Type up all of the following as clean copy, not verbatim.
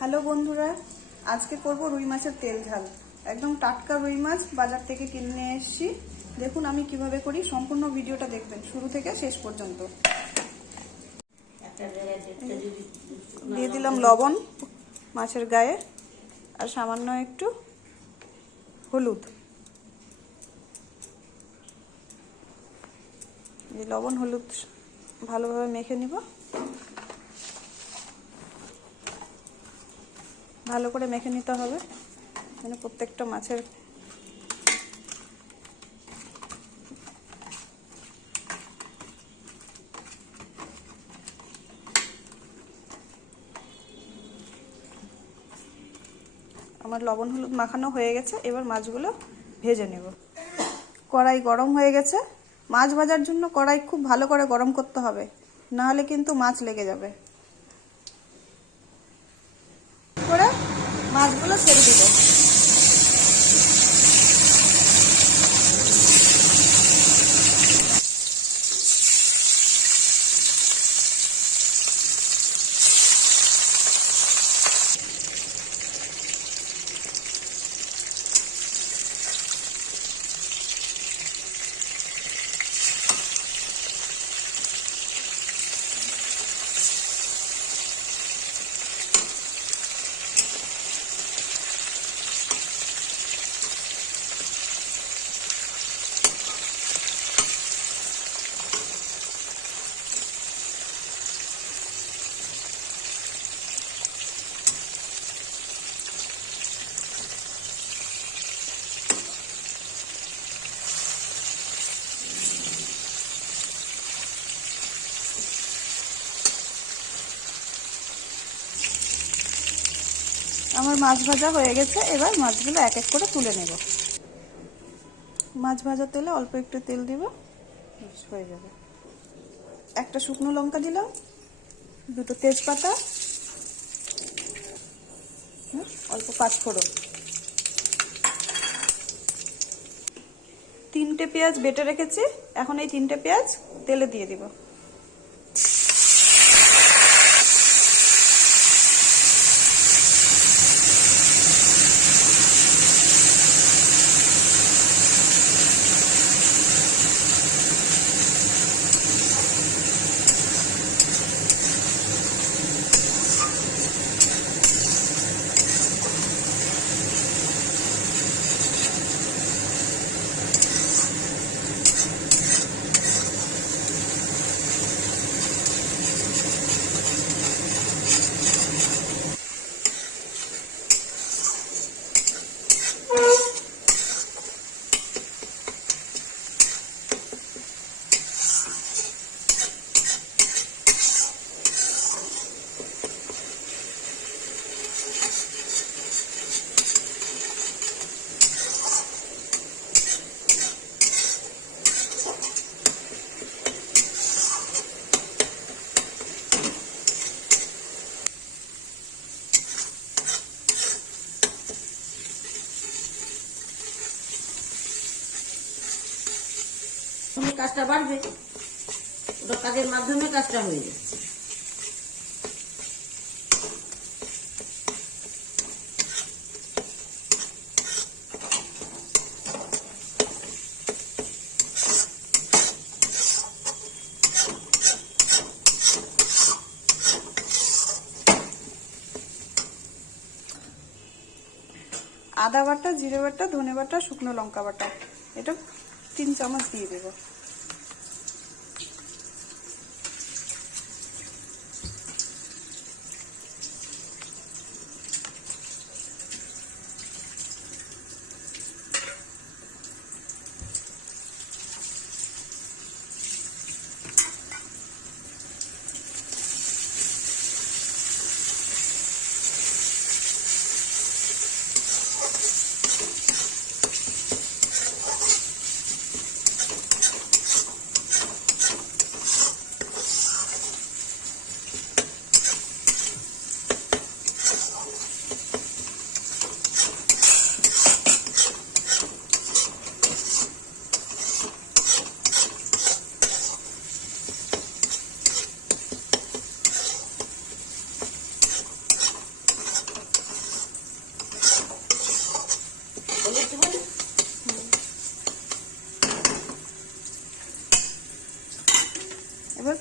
Hello বন্ধুরা, আজকে করব রুই মাছের তেল ঝাল। একদম টাটকা রুই মাছ বাজার থেকে কিনে এসেছি। দেখুন আমি কিভাবে করি, সম্পূর্ণ ভিডিওটা দেখবেন শুরু থেকে শেষ পর্যন্ত। দিয়ে দিলাম লবণ মাছের গায়ে আর সামান্য একটু হলুদ। এই লবণ হলুদ ভালোভাবে মেখে নিব। ভালো করে মেখে নিতে হবে যেন প্রত্যেকটা মাছের আমার লবণ হলুদ মাখানো হয়ে গেছে। এবার মাছগুলো ভেজে নেব। কড়াই গরম হয়ে গেছে। মাছ ভাজার জন্য কড়াই খুব ভালো করে গরম করতে হবে, না হলে কিন্তু মাছ লেগে যাবে। করে মাছগুলো ছেড়ে দিব। আমার মাছ ভাজা হয়ে গেছে। এবার মাছগুলো এক এক করে তুলে নেব। মাছ ভাজা তেলে অল্প একটু তেল দিব, হয়ে যাবে। একটা শুকনো লঙ্কা দিলাম, দুটো তেজপাতা, অল্প পাঁচফোড়ন, 3টে পেঁয়াজ বেটে রেখেছি। এখন এই 3টে পেঁয়াজ তেলে দিয়ে দিব। কাজটা বাড়বে, ওটা কাজের মাধ্যমে কাজটা হয়ে যাচ্ছে। আদা বাটা, জিরে বাটা, ধনে বাটা, শুকনো লঙ্কা বাটা, এটা 3 চামচ দিয়ে দেব।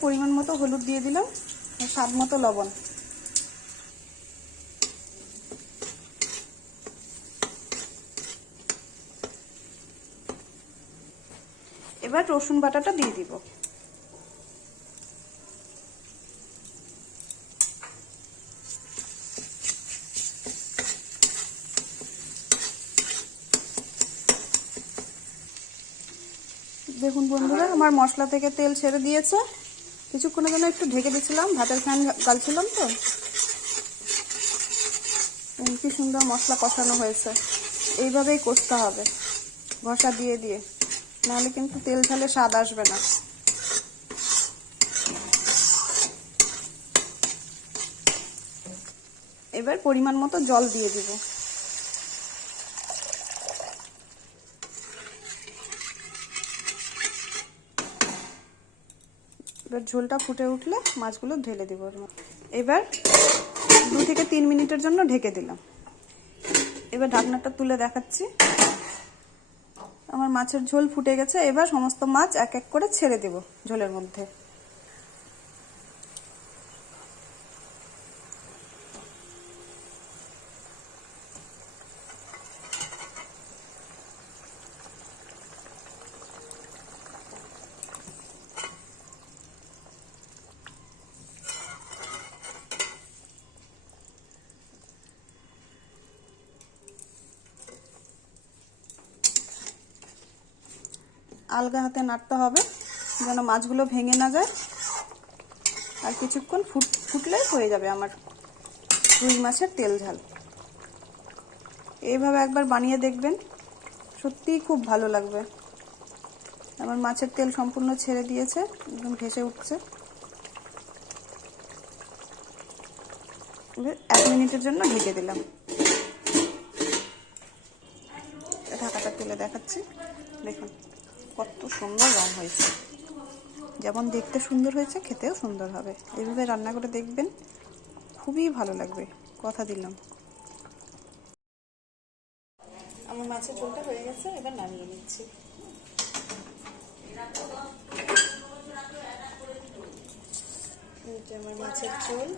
পরিমাণ মতো হলুদ দিয়ে দিলাম, আর স্বাদ মতো লবণ। এবার রসুন বাটাটা দিয়ে দিব। দেখুন বন্ধুরা, আমার মশলা থেকে তেল ছেড়ে দিয়েছে। কিছুক্ষণের জন্য একটু ঢেকে দিয়েছিলাম, ভাতের ফ্যান গালছিলাম তো। কি সুন্দর মশলা কষানো হয়েছে। এইভাবেই কষতে হবে, ঘষা দিয়ে দিয়ে, নাহলে কিন্তু তেল ঝালে স্বাদ আসবে না। এবার পরিমাণ মতো জল দিয়ে দিব। এবার ঝোলটা ফুটে উঠলে মাছগুলো ঢেলে দিব। এবার 2 থেকে 3 মিনিটের জন্য ঢেকে দিলাম। এবার ঢাকনাটা তুলে দেখাচ্ছি। আমার মাছের ঝোল ফুটে গেছে। এবার সমস্ত মাছ এক এক করে ছেড়ে দেব ঝোলের মধ্যে। আলগা হাতে নাড়তে হবে যেন মাছগুলো ভেঙে না যায়। আর কিছুক্ষণ ফুটলেই হয়ে যাবে আমার রুই মাছের তেল ঝাল। এইভাবে একবার বানিয়ে দেখবেন, সত্যিই খুব ভালো লাগবে। আমার মাছের তেল সম্পূর্ণ ছেড়ে দিয়েছে, একদম ভেসে উঠছে। 1 মিনিটের জন্য ঢেকে দিলাম। ঢাকাটা তুলে দেখাচ্ছি। দেখুন কত সুন্দর রং হয়েছে। যেমন দেখতে সুন্দর হয়েছে, খেতেও সুন্দর হবে। এইভাবে রান্না করে দেখবেন, খুবই ভালো লাগবে, কথা দিলাম। আমার মাছের ঝোলটা হয়ে গেছে, এবার নামিয়ে নিচ্ছি। আমার মাছের ঝোল।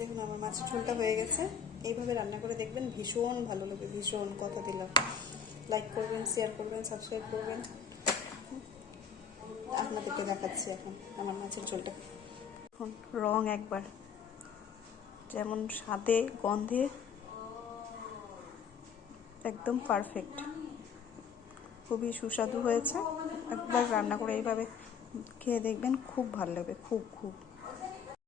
দেখুন আমার মাছের ঝোলটা হয়ে গেছে। এইভাবে রান্না করে দেখবেন, ভীষণ ভালো লাগবে, ভীষণ, কথা দিলাম। লাইক করবেন, শেয়ার করবেন, সাবস্ক্রাইব করবেন। আপনাদেরকে দেখাচ্ছি এখন আমার মাছের ঝোলটা। এখন রং একবার, যেমন স্বাদে গন্ধে একদম পারফেক্ট, খুবই সুস্বাদু হয়েছে। একবার রান্না করে এইভাবে খেয়ে দেখবেন, খুব ভালো লাগবে, খুব খুব।